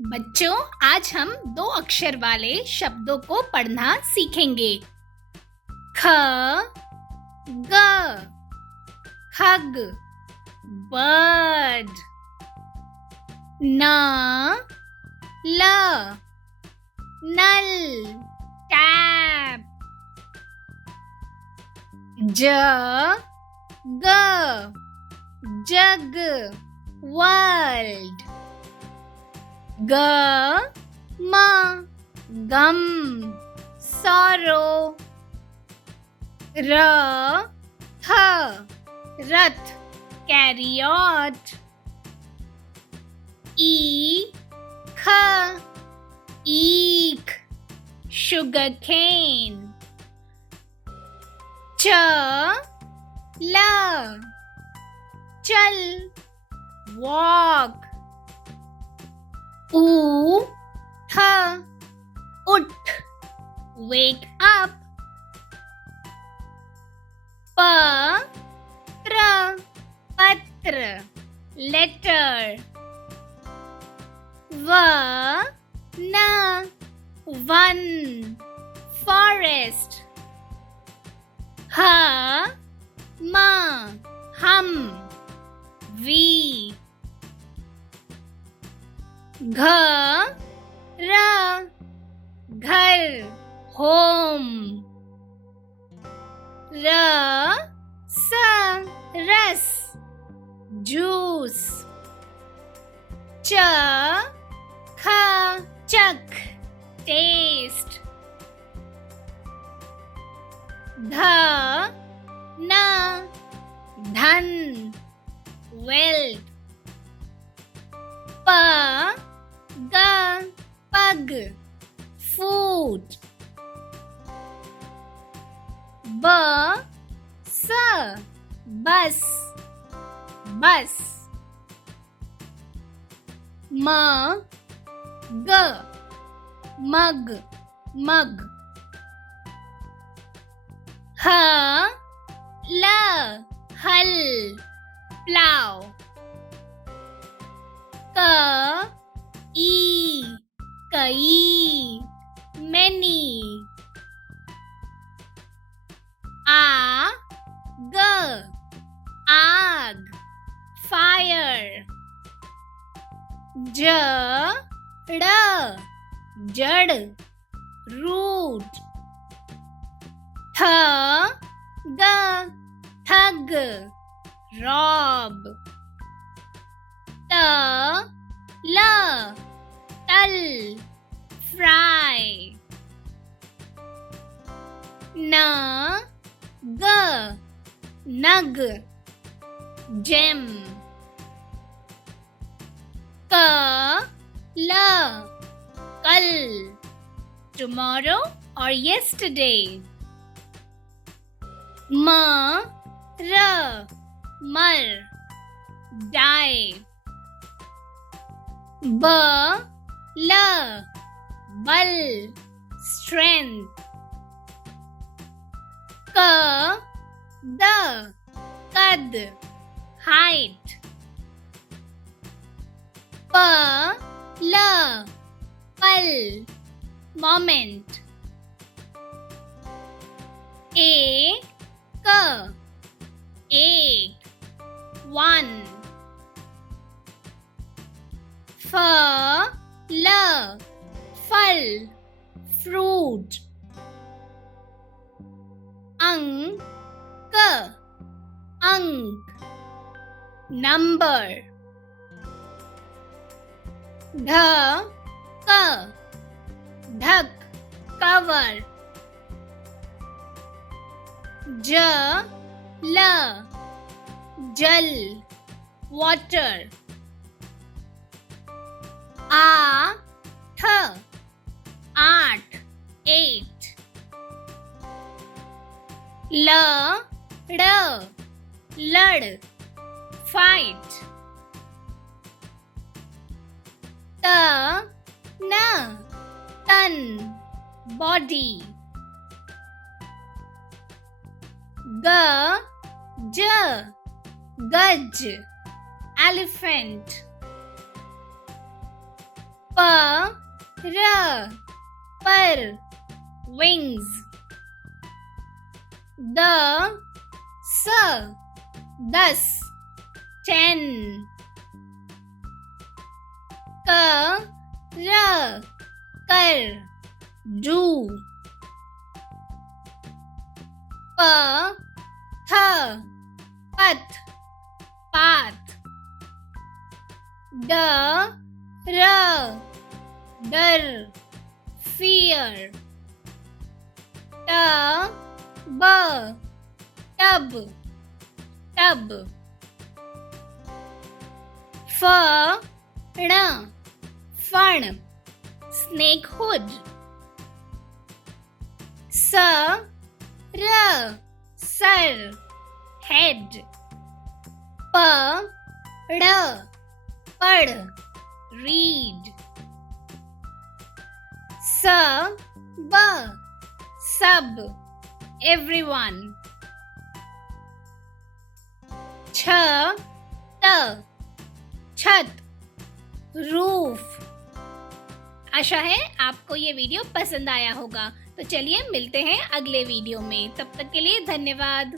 बच्चों, आज हम दो अक्षर वाले शब्दों को पढ़ना सीखेंगे। ख, ग, खग, बर्ड। न, ल, नल, टैप। ज, ग, जग, वर्ल्ड। ग, म, गम, sorrow। र, थ, रथ, chariot। ई, ख, ईख, sugar cane। च, ल, चल, walk। ऊ, थ, उठ, wake up। प, त्र, पत्र, letter। व, न, वन, forest। ह, म, हम, we। घ, र, घर, home। र, स, रस, juice। च, ख, चख, taste। ध, न, धन, wealth। प, ग, पग, food। ब, स, बस, bus। म, ग, मग, mug। ह, ल, हल, plow। क, ई, कई, many। आ, ग, आग, fire। ज, ड़, जड़, root। थ, ग, थग, rob। त, ल, तल, fry। न, ग, नग, gem। क, ल, कल, tomorrow or yesterday। म, र, मर, die। ब, ल, बल, strength। क, द, कद, height। प, ल, पल, moment। ए, क, एक, one। फ, ल, फल, fruit। अंक, अंक, number। ढ, क, ढक, cover। ज, ल, जल, water। आ, ठ, आठ, eight। ल, ड़, लड़, fight। त, न, तन, body। ग, ज, गज, elephant। प र पर wings. द स दस 10. क र कर do. प थ पथ path. ड र डर fear. ट ब tub tub. फ ण फण snakehood. स र सर head. प ड़ पढ़ read. स ब सब everyone. छ त छत रूफ. आशा है आपको ये वीडियो पसंद आया होगा। तो चलिए मिलते हैं अगले वीडियो में। तब तक के लिए धन्यवाद।